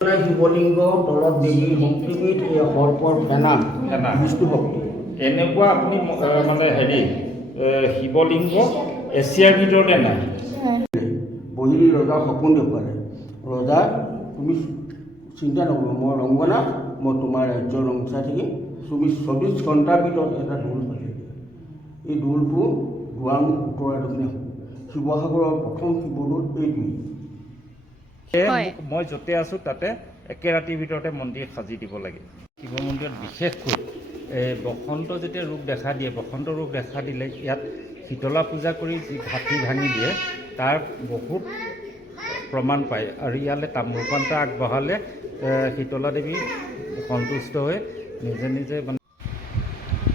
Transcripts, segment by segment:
শিৱলিংগ তলত দেৱীৰ শক্তিপীঠ এই সৰ্পৰ ফেনা বিষ্ণু ভক্তি এনেকুৱা আপুনি মানে হেৰি শিৱলিংগ এছিয়াৰ ভিতৰতে নাই। বহিলি ৰজাৰ সপোন দেখুৱালে। ৰজা তুমি চিন্তা নকৰিবা, মই ৰংগনা, মই তোমাৰ ৰাজ্যৰ ৰং চাই থাকিম। 24 ঘণ্টাৰ ভিতৰত এটা দৌল পালে। এই দৌলটো দুৱাৰমুখ উত্তৰে দক্ষিণে শিৱসাগৰৰ প্ৰথম শিৱদৌল এইটোৱেই। মই য'তে আছোঁ তাতে একে ৰাতিৰ ভিতৰতে মন্দিৰ সাজি দিব লাগে। শিৱ মন্দিৰত বিশেষকৈ বসন্ত যেতিয়া ৰোগ দেখা দিয়ে, বসন্ত ৰোগ দেখা দিলে ইয়াত শীতলা পূজা কৰি যি ঘাটি ভাঙি দিয়ে তাৰ বহুত প্ৰমাণ পায়। আৰু ইয়ালৈ তামোল পাণ আগবঢ়ালে শীতলা দেৱী সন্তুষ্ট হৈ নিজে নিজে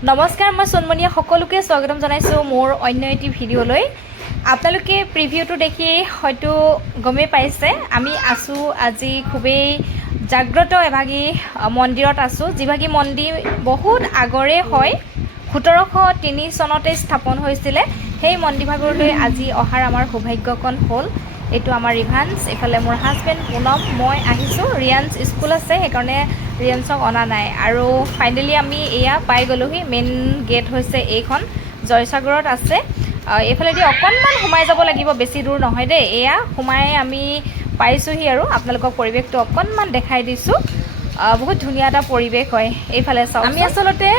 নমস্কাৰ, মই সোণমণিয়ে সকলোকে স্বাগতম জনাইছোঁ মোৰ অন্য এটি ভিডিঅ'লৈ। আপোনালোকে প্ৰিভিউটো দেখি হয়তো গমেই পাইছে আমি আছোঁ আজি খুবেই জাগ্ৰত এভাগী মন্দিৰত আছোঁ, যিভাগী মন্দিৰ বহুত আগৰে হয়। 1703 চনতে স্থাপন হৈছিলে। সেই মন্দিৰভাগলৈ আজি অহাৰ আমাৰ সৌভাগ্যকণ হ'ল। এইটো আমাৰ ৰিভান্স, এইফালে মোৰ হাজবেণ্ড পুনম, মই আহিছোঁ। ৰিয়ান্স স্কুল আছে, সেইকাৰণে ৰিয়ান্সক অনা নাই। আৰু ফাইনেলি আমি এয়া পাই গ'লোহি। মেইন গেট হৈছে এইখন, জয়সাগৰত আছে। এইফালেদি অকণমান সোমাই যাব লাগিব, বেছি দূৰ নহয় দেই। এয়া সোমাই আমি পাইছোঁহি আৰু আপোনালোকক পৰিৱেশটো অকণমান দেখাই দিছোঁ। বহুত ধুনীয়া এটা পৰিৱেশ হয়। এইফালে চাওক, আমি আচলতে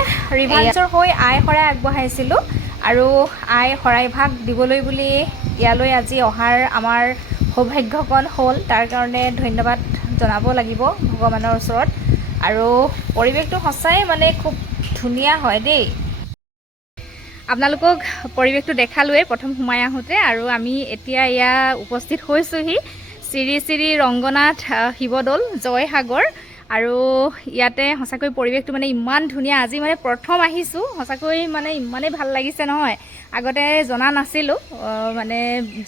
ৰিভান্সৰ হৈ আই শৰাই আগবঢ়াইছিলোঁ আৰু আই শৰাইভাগ দিবলৈ বুলি ইয়ালৈ আজি অহাৰ আমাৰ সৌভাগ্যকণ হ'ল। তাৰ কাৰণে ধন্যবাদ জনাব লাগিব ভগৱানৰ ওচৰত। আৰু পৰিৱেশটো সঁচাই মানে খুব ধুনীয়া হয় দেই। আপোনালোকক পৰিৱেশটো দেখালোৱেই প্ৰথম সোমাই আহোঁতে। আৰু আমি এতিয়া এয়া উপস্থিত হৈছোঁহি শ্ৰী শ্ৰী ৰংগনাথ শিৱদৌল জয়সাগৰ। আৰু ইয়াতে সঁচাকৈ পৰিৱেশটো মানে ইমান ধুনীয়া। আজি মানে প্ৰথম আহিছোঁ, সঁচাকৈ মানে ইমানেই ভাল লাগিছে নহয়। আগতে জনা নাছিলোঁ, মানে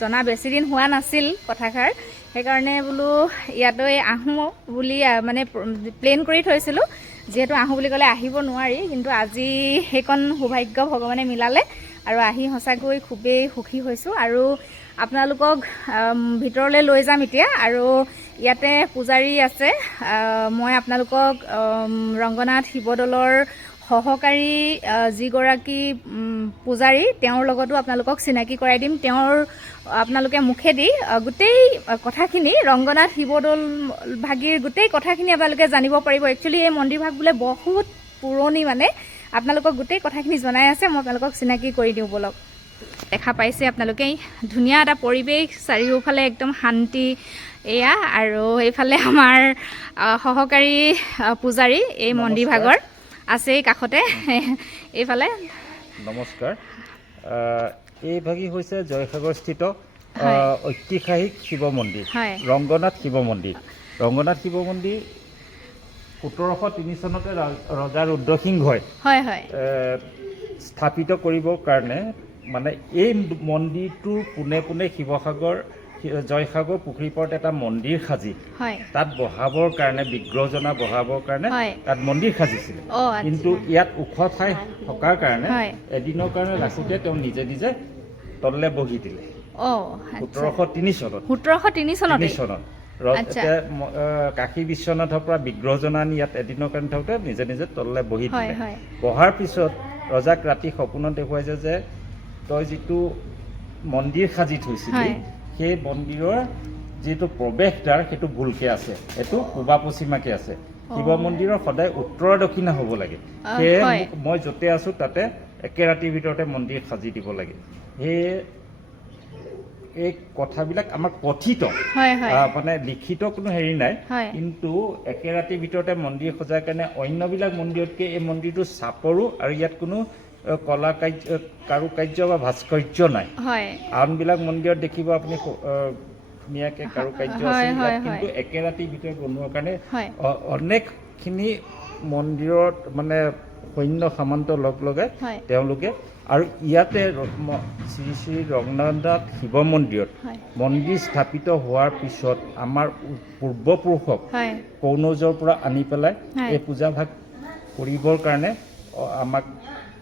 জনা বেছি দিন হোৱা নাছিল কথাষাৰ। সেইকাৰণে বোলো ইয়ালৈ আহোঁ বুলি মানে প্লেন কৰি থৈছিলোঁ। যিহেতু আহোঁ বুলি ক'লে আহিব নোৱাৰি, কিন্তু আজি সেইকণ সৌভাগ্য ভগৱানে মিলালে আৰু আহি সঁচাকৈ খুবেই সুখী হৈছোঁ। আৰু আপোনালোকক ভিতৰলৈ লৈ যাম এতিয়া। আৰু ইয়াতে পূজাৰী আছে, মই আপোনালোকক ৰংগনাথ শিৱদৌলৰ সহকাৰী যিগৰাকী পূজাৰী তেওঁৰ লগতো আপোনালোকক চিনাকি কৰাই দিম। তেওঁৰ আপোনালোকে মুখেদি গোটেই কথাখিনি, ৰংগনাথ শিৱদৌল ভাগীৰ গোটেই কথাখিনি আপোনালোকে জানিব পাৰিব। একচুৱেলি এই মন্দিৰভাগ বোলে বহুত পুৰণি, মানে আপোনালোকক গোটেই কথাখিনি জনাই আছে। মই আপোনালোকক চিনাকি কৰি দিওঁ বলক। দেখা পাইছে আপোনালোকে ধুনীয়া এটা পৰিৱেশ, চাৰিওফালে একদম শান্তি এয়া। আৰু এইফালে আমাৰ সহকাৰী পূজাৰী এই মন্দিৰভাগৰ আছে কাষতে। এইফালে নমস্কাৰ। এই ভাগি হৈছে জয়সাগৰস্থিত ঐতিহাসিক শিৱ মন্দিৰ, ৰংগনাথ শিৱ মন্দিৰ। ৰংগনাথ শিৱ মন্দিৰ 1703 চনতে ৰজা ৰুদ্ৰসিংহই স্থাপিত কৰিবৰ কাৰণে মানে এই মন্দিৰটোৰ পোনে পোনে শিৱসাগৰ জয়সাগৰ পুখুৰী পাৰত এটা মন্দিৰ সাজি তাত বহাবৰ কাৰণে, বিগ্ৰহজনা বহাবৰ কাৰণে তাত মন্দিৰ সাজিছিলে। কিন্তু ইয়াত ওখ ঠাই থকাৰ কাৰণে এদিনৰ কাৰণে ৰাখোঁতে তেওঁ নিজে নিজে তললৈ বহি দিলে 1703 চনত। 1703 চনত কাশী বিশ্বনাথৰ পৰা বিগ্ৰহজনা আনি ইয়াত এদিনৰ কাৰণে থাকোঁতে নিজে নিজে তললৈ বহি দিলে। বহাৰ পিছত ৰজাক ৰাতি সপোনত দেখুৱাইছে যে তই যিটো মন্দিৰ সাজি থৈছিলি সেই মন্দিৰৰ যিটো প্ৰৱেশদ্বাৰ সেইটো ভুলকৈ আছে, সেইটো পূবা পশ্চিমাকৈ আছে। শিৱ মন্দিৰৰ সদায় উত্তৰ দক্ষিণা হ'ব লাগে। সেয়ে মই য'তে আছোঁ তাতে একে ৰাতিৰ ভিতৰতে মন্দিৰ সাজি দিব লাগে। সেয়ে এই কথাবিলাক আমাৰ কথিত, মানে লিখিত কোনো হেৰি নাই। কিন্তু একে ৰাতিৰ ভিতৰতে মন্দিৰ সজাৰ কাৰণে অন্যবিলাক মন্দিৰতকৈ এই মন্দিৰটো চাপৰো আৰু ইয়াত কোনো কলা কাৰুকাৰ্য বা ভাস্কৰ্য নাই। আনবিলাক মন্দিৰত দেখিব আপুনি ধুনীয়াকৈ কাৰুকাৰ্য আছে, কিন্তু একে ৰাতিৰ ভিতৰত বনোৱাৰ কাৰণে অনেকখিনি মন্দিৰত মানে সৈন্য সামন্ত লগ লগাই তেওঁলোকে। আৰু ইয়াতে শ্ৰী শ্ৰী ৰংগনাথ শিৱ মন্দিৰত মন্দিৰ স্থাপিত হোৱাৰ পিছত আমাৰ পূৰ্বপুৰুষক কনৌজৰ পৰা আনি পেলাই এই পূজাভাগ কৰিবৰ কাৰণে আমাক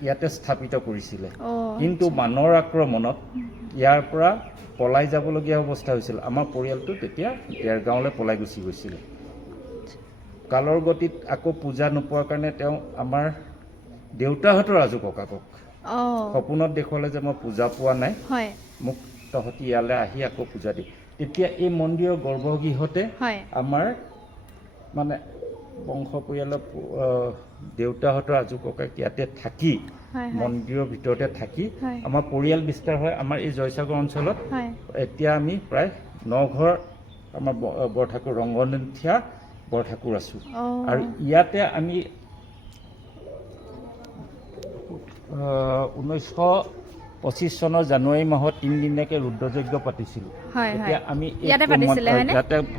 ইয়াতে স্থাপিত কৰিছিলে। কিন্তু মানুহৰ আক্ৰমণত ইয়াৰ পৰা পলাই যাবলগীয়া অৱস্থা হৈছিল। আমাৰ পৰিয়ালটো তেতিয়া দেৰগাঁৱলৈ পলাই গুচি গৈছিলে। কালৰ গতিত আকৌ পূজা নোপোৱাৰ কাৰণে তেওঁ আমাৰ দেউতাহঁতৰ আজু ককাকক সপোনত দেখুৱালে যে মই পূজা পোৱা নাই, মোক তহঁতি ইয়ালৈ আহি আকৌ পূজা দি। তেতিয়া এই মন্দিৰৰ গৰ্ভগৃহতে আমাৰ মানে বংশ পৰিয়ালৰ দেউতাহঁতৰ আজু ককাক ইয়াতে থাকি মন্দিৰৰ ভিতৰতে থাকি আমাৰ পৰিয়াল বিস্তাৰ হয়। আমাৰ এই জয়সাগৰ অঞ্চলত এতিয়া আমি প্ৰায় 9 ঘৰ আমাৰ বৰঠাকুৰ ৰংগনীয়া বৰঠাকুৰ আছোঁ। আৰু ইয়াতে আমি 1925 চনৰ জানুৱাৰী মাহত 3 দিনীয়াকৈ ৰুদ্ৰযজ্ঞ পাতিছিলোঁ। এতিয়া আমি ইয়াতে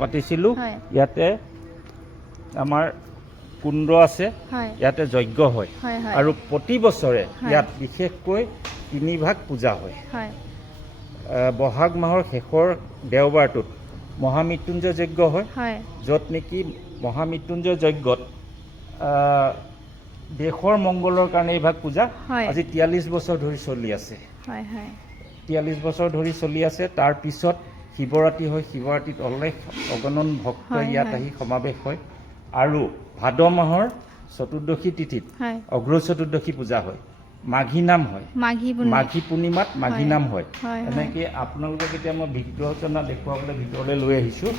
পাতিছিলোঁ। ইয়াতে আমাৰ কুণ্ড আছে, ইয়াতে যজ্ঞ হয় আৰু প্ৰতি বছৰে ইয়াত বিশেষকৈ 3 ভাগ পূজা হয়। বহাগ মাহৰ শেষৰ দেওবাৰটোত মহামৃত্যুঞ্জয় যজ্ঞ হয়, য'ত নেকি মহামৃত্যুঞ্জয় যজ্ঞত দেশৰ মংগলৰ কাৰণে এই ভাগ পূজা আজি 43 বছৰ ধৰি চলি আছে। 43 বছৰ ধৰি চলি আছে। তাৰ পিছত শিৱৰাত্ৰি হয়, শিৱৰাত্ৰিত অগণন ভক্ত ইয়াত আহি সমাৱেশ হয়। আৰু ভাদ মাহৰ চতুৰ্দশী তিথিত অগ্ৰ চতুৰ্দশী পূজা হয়, মাঘী নাম হয়, মাঘী পূৰ্ণিমাত মাঘী নাম হয়। এনেকৈ আপোনালোকক এতিয়া মই বিগ্ৰহজনা দেখুৱাবলৈ ভিতৰলৈ লৈ আহিছোঁ।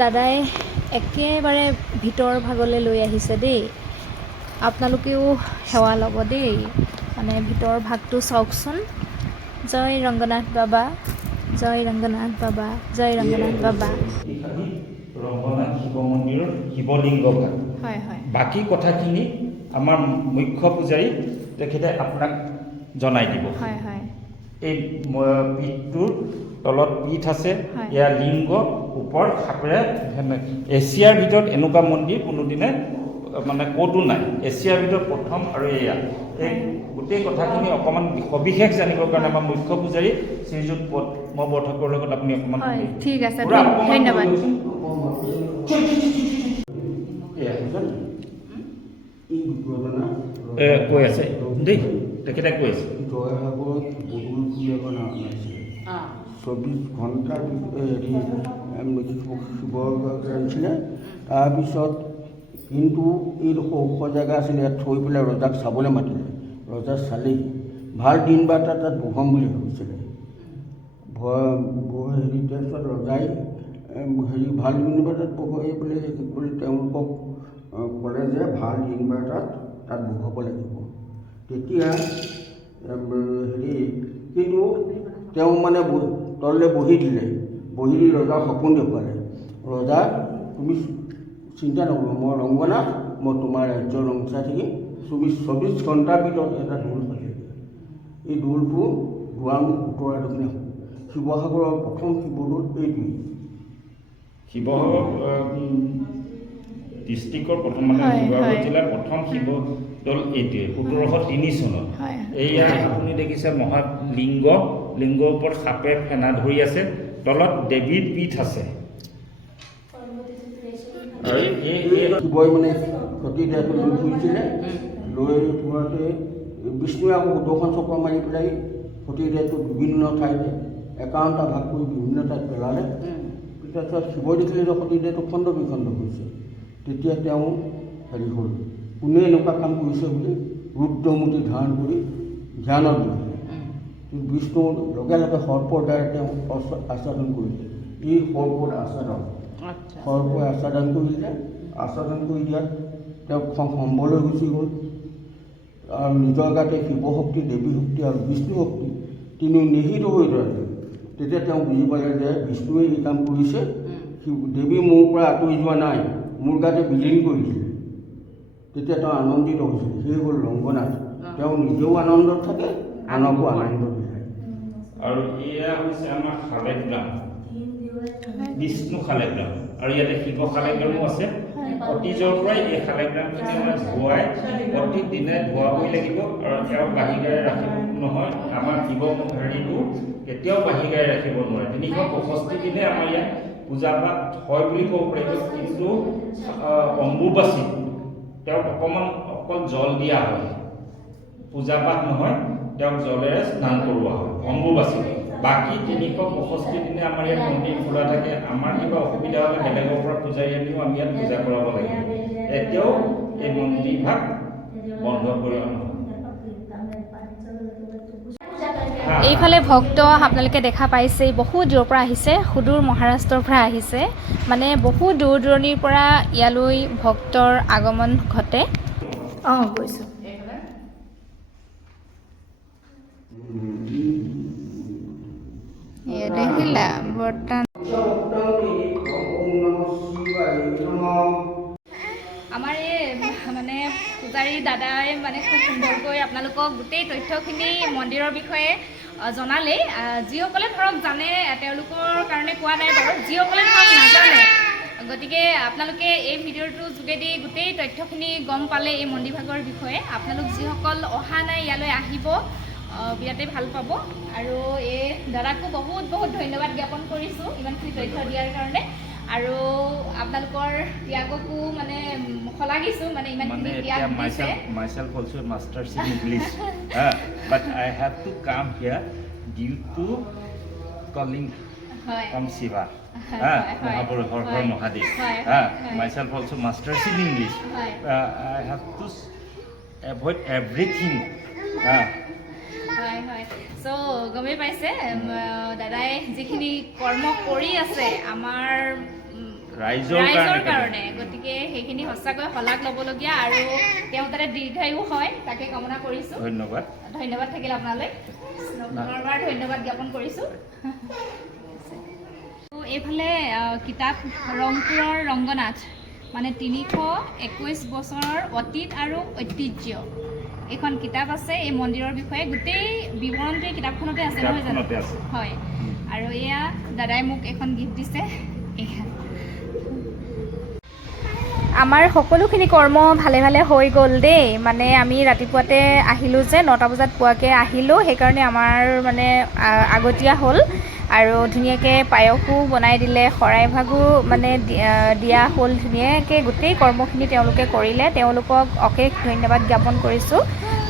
দাদাই একেবাৰে ভিতৰ ভাগলৈ লৈ আহিছে দেই, আপোনালোকেও সেৱা ল'ব দেই, মানে ভিতৰ ভাগটো চাওকচোন। জয় ৰংগনাথ বাবা, জয় ৰংগনাথ বাবা, জয় ৰংগনাথ বাবা। ৰংগনাথ শিৱ মন্দিৰৰ শিৱলিংগ ভাগ। বাকী কথাখিনি আমাৰ মুখ্য পূজাৰী তেখেতে আপোনাক জনাই দিব। এই পীঠটোৰ তলত পীঠ আছে, ইয়াৰ লিংগ ওপৰ সাপেৰে। এছিয়াৰ ভিতৰত এনেকুৱা মন্দিৰ কোনোদিনে মানে ক'তো নাই। এছিয়াৰ ভিতৰত প্ৰথম আৰু এয়া। এই গোটেই কথাখিনি অকণমান সবিশেষ জানিবৰ কাৰণে আমাৰ মুখ্য পূজাৰী শ্ৰীযুত পদ্ম বৰঠাকুৰৰ লগত আপুনি অকণমান ঠিক আছে, ধন্যবাদ। কৈ আছে দেই, তেখেতে কৈ আছে জয়সাগৰত বদুল ফুল এখন আনিছিলে। 24 ঘণ্টা শিৱ আনিছিলে। তাৰপিছত কিন্তু এইডোখৰ ওখ জেগা আছিলে, ইয়াত থৈ পেলাই ৰজাক চাবলৈ মাতিলে। ৰজা চালেই ভাল দিন বাৰ তাত বহাম বুলি ভাবিছিলে। তাৰপিছত ৰজাই ভাল দিন বাৰ তাত বহুৱাই পেলাই তেওঁলোকক ক'লে যে ভাল দিন বাৰ তাত বহুৱাব লাগিব। তেতিয়া কিন্তু তেওঁ মানে তললৈ বহি দিলে। বহি দি ৰজাক সপোন দেখুৱালে, ৰজা তুমি চিন্তা নকৰিবা, মই ৰংগনাথ, মই তোমাৰ ৰাজ্যৰ ৰংচাই থাকিম। 24 ঘণ্টাৰ ভিতৰত এটা দৌল পাতিলে। এই দৌলটো দুৱাৰমুখ উত্তৰা দক্ষিণে। শিৱসাগৰৰ প্ৰথম শিৱদৌল এইটোৱেই। শিৱসাগৰ ডিষ্ট্ৰিক্টৰ প্ৰথম মানে শিৱসাগৰ জিলাৰ প্ৰথম শিৱদৌল এইটোৱে 1703 চনত। এয়া আপুনি দেখিছে মহালিংগ, লিংগৰ ওপৰত সাপে ফেনা ধৰি আছে, তলত দেৱীৰ পীঠ আছে। শিৱই মানে সতী দেহটো লৈ ফুৰিছিলে। লৈ ফুৰোঁতে বিষ্ণুৱে আকৌ সুদৰ্শন চক্ৰ মাৰি পেলাই সতী দেহটো বিভিন্ন ঠাইত 51টা ভাগ কৰি বিভিন্ন ঠাইত পেলালে। তাৰপিছত শিৱই দেখিলে যে সতী দেহটো খণ্ড বিখণ্ড হৈছে। তেতিয়া তেওঁ হেৰি হ'ল, কোনে এনেকুৱা কাম কৰিছে বুলি ৰুদ্ৰমূৰ্তি ধাৰণ কৰি ধ্যানত বহিলে। বিষ্ণুৰ লগে লগে সৰ্পৰ দ্বাৰা তেওঁ আস্বাদন কৰিলে। এই সৰ্পৰ আস্বাদন, সৰ্পই আস্বাদন কৰিলে। আস্বাদন কৰি দিয়াত তেওঁ সম্বৰলৈ গুচি গ'ল। আৰু নিজৰ গাতে শিৱশক্তি, দেৱী শক্তি আৰু বিষ্ণু শক্তি তিনিও নিহিত হৈ ৰ'লে। তেতিয়া তেওঁ বুজি পালে যে বিষ্ণুৱে এই কাম কৰিছে, দেৱী মোৰ পৰা আঁতৰি যোৱা নাই, মোৰ গাতে বিলীন কৰিছে। তেতিয়া তেওঁ আনন্দিত হৈছিল। সেই হ'ল ৰংগনাথ। তেওঁ নিজেও আনন্দত থাকে, আনকো আনন্দ দিলে। আৰু এয়া হৈছে আমাৰ শালেগ্ৰাম, বিষ্ণু শালেগ্ৰাম। আৰু ইয়াতে শিৱ শালেগ্ৰামো আছে। অতীজৰ পৰাই এই শালেগ্ৰামখিনি আমাৰ ধুৱাই প্ৰতিদিনে ধুৱাবই লাগিব। আৰু তেওঁ বাঢ়ি গাৰে ৰাখিব নহয়, আমাৰ শিৱ হেৰিটো কেতিয়াও বাঢ়ি গাৰে ৰাখিব নোৱাৰে। 365 দিনে আমাৰ ইয়াত পূজা পাঠ হয় বুলি ক'ব পাৰিব। কিন্তু অম্বুবাচী তেওঁক অকল জল দিয়া হয়, পূজা পাঠ নহয়, তেওঁক জলেৰে স্নান কৰোৱা হয় অম্বুবাচী। বাকী 365 দিনে আমাৰ ইয়াত মন্দিৰ খোলা থাকে। আমাৰ কিবা অসুবিধা হ'লে বেলেগৰ পৰা পূজাৰী আনিও আমি ইয়াত পূজা কৰাব লাগিব। এতিয়াও এই মন্দিৰভাগ বন্ধ কৰা নহয়। এইফালে ভক্ত আপোনালোকে দেখা পাইছে, বহুত দূৰৰ পৰা আহিছে, সুদূৰ মহাৰাষ্ট্ৰৰ পৰা আহিছে। মানে বহুত দূৰ দূৰণিৰ পৰা ইয়ালৈ ভক্তৰ আগমন ঘটে। গৈছোঁ। দেখিলা বৰ্তমান আমাৰ এই মানে পূজাৰী দাদাই মানে খুব সুন্দৰকৈ আপোনালোকক গোটেই তথ্যখিনি মন্দিৰৰ বিষয়ে জনালেই। যিসকলে ধৰক জানে তেওঁলোকৰ কাৰণে কোৱা নাই বাৰু, যিসকলে ধৰক নাজানে, গতিকে আপোনালোকে এই ভিডিঅ'টোৰ যোগেদি গোটেই তথ্যখিনি গম পালে এই মন্দিৰভাগৰ বিষয়ে। আপোনালোক যিসকল অহা নাই ইয়ালৈ আহিব, বিৰাটেই ভাল পাব। আৰু এই দাদাকো বহুত বহুত ধন্যবাদ জ্ঞাপন কৰিছোঁ ইমানখিনি তথ্য দিয়াৰ কাৰণে। আৰু আপোনালোকৰ ত্যাগকো মানে শলাগিছোঁ, মানে ইমানখিনি ত্যাগ দিছে। Myself also a master's in English, but I have to come here due to calling from Shiva, Mahaprabhu Har Har Mahadev. Myself also master's in English. I have to avoid everything. চ' গমেই পাইছে দাদাই যিখিনি কৰ্ম কৰি আছে আমাৰ ৰাইজৰ কাৰণে, গতিকে সেইখিনি সঁচাকৈ শলাগ ল'বলগীয়া। আৰু তেওঁ তাতে দীৰ্ঘায়ু হয় তাকে কামনা কৰিছোঁ। ধন্যবাদ থাকিল আপোনালৈ, পুনৰবাৰ ধন্যবাদ জ্ঞাপন কৰিছোঁ। এইফালে কিতাপ ৰংপুৰৰ ৰংগনাথ, মানে 321 বছৰৰ অতীত আৰু ঐতিহ্য এইখন কিতাপ আছে। এই মন্দিৰৰ বিষয়ে গোটেই বিৱৰণটো এই কিতাপখনতে আছে, নহয় জানো? হয়। আৰু এয়া দাদাই মোক এখন গিফ্ট দিছে। আমাৰ সকলোখিনি কৰ্ম ভালে ভালে হৈ গ'ল দেই। মানে আমি ৰাতিপুৱাতে আহিলোঁ যে 9টা বজাত পোৱাকৈ আহিলোঁ, সেইকাৰণে আমাৰ মানে আগতীয়া হ'ল। আৰু ধুনীয়াকৈ পায়সো বনাই দিলে, শৰাইভাগো মানে দিয়া হ'ল ধুনীয়াকৈ। গোটেই কৰ্মখিনি তেওঁলোকে কৰিলে, তেওঁলোকক অশেষ ধন্যবাদ জ্ঞাপন কৰিছোঁ।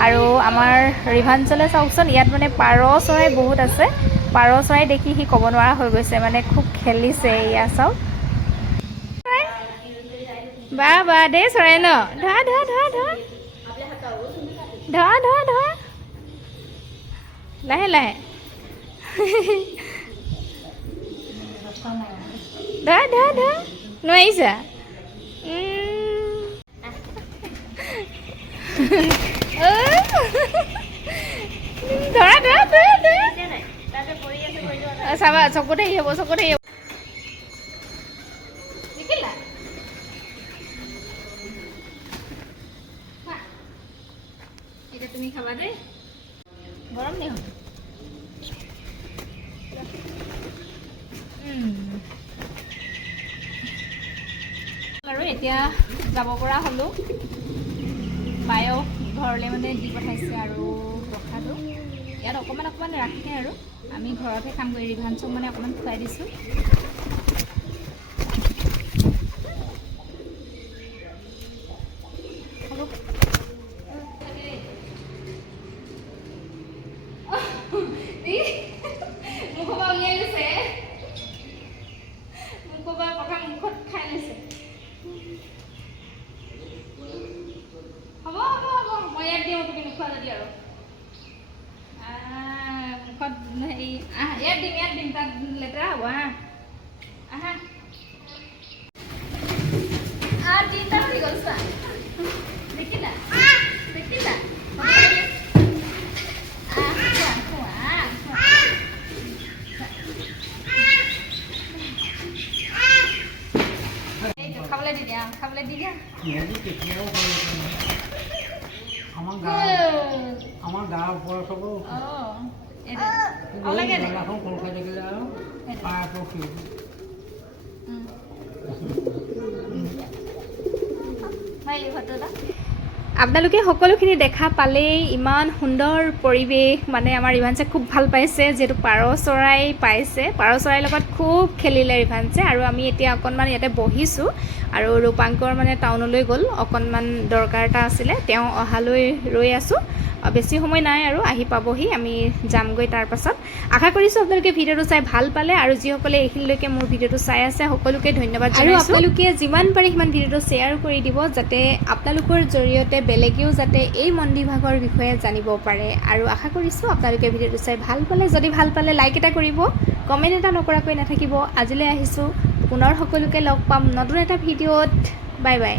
আৰু আমাৰ ৰিভাঞ্চলে চাওকচোন, ইয়াত মানে পাৰ চৰাই বহুত আছে। পাৰ চৰাই দেখি সি ক'ব নোৱাৰা হৈ গৈছে, মানে খুব খেলিছে। এয়া চাওক, বা বা দেই চৰাই ন, ধৰা ধৰা ধৰা ধৰা ধৰা ধৰা ধৰা, লাহে লাহে ধৰা ধৰা ধৰা, নোৱাৰিছা? ধৰা ধৰা ধৰা ধৰা, চাবা চকুতে আহি হ'ব, চকুতে আহি হ'ব। দেখিলা? এতিয়া তুমি খাবা দেই, গৰম নি হ'ল। আৰু এতিয়া যাব পৰা হ'লোঁ। পায়স ঘৰলৈ মানে দি পঠাইছে আৰু প্ৰসাদো ইয়াত অকণমান অকণমান ৰাখে। আৰু আমি ঘৰতে কাম কৰি ৰিভাঞ্চক মানে অকণমান খুৱাই দিছোঁ। ইয়াত দিম তাত লেতেৰা হ'ব। আহা তিনিটা হৈ গ'ল, চোৱা দেখিলা দেখিলা? খাবলৈ দি দিয়া, খাবলৈ দি দিয়া। আমাৰ গাঁৱৰ পৰা চব আপোনালোকে সকলোখিনি দেখা পালেই। ইমান সুন্দৰ পৰিৱেশ, মানে আমাৰ ৰিভাঞ্চে খুব ভাল পাইছে, যিহেতু পাৰ চৰাই পাইছে। পাৰ চৰাইৰ লগত খুব খেলিলে ৰিভাঞ্চে। আৰু আমি এতিয়া অকণমান ইয়াতে বহিছোঁ। আৰু ৰূপাংকৰ মানে টাউনলৈ গ'ল, অকণমান দৰকাৰ এটা আছিলে, তেওঁ অহালৈ ৰৈ আছোঁ। বেছি সময় নাই আৰু আহি পাবহি, আমি যামগৈ তাৰ পাছত। আশা কৰিছোঁ আপোনালোকে ভিডিঅ'টো চাই ভাল পালে, আৰু যিসকলে এইখিনিলৈকে মোৰ ভিডিঅ'টো চাই আছে সকলোকে ধন্যবাদ জনাইছোঁ। আৰু আপোনালোকে যিমান পাৰে সিমান ভিডিঅ'টো শ্বেয়াৰ কৰি দিব, যাতে আপোনালোকৰ জৰিয়তে বেলেগেও যাতে এই মন্দিৰভাগৰ বিষয়ে জানিব পাৰে। আৰু আশা কৰিছোঁ আপোনালোকে ভিডিঅ'টো চাই ভাল পালে, যদি ভাল পালে লাইক এটা কৰিব, কমেণ্ট এটা নকৰাকৈ নাথাকিব। আজিলৈ আহিছোঁ, পুনৰ সকলোকে লগ পাম নতুন এটা ভিডিঅ'ত। Bye bye.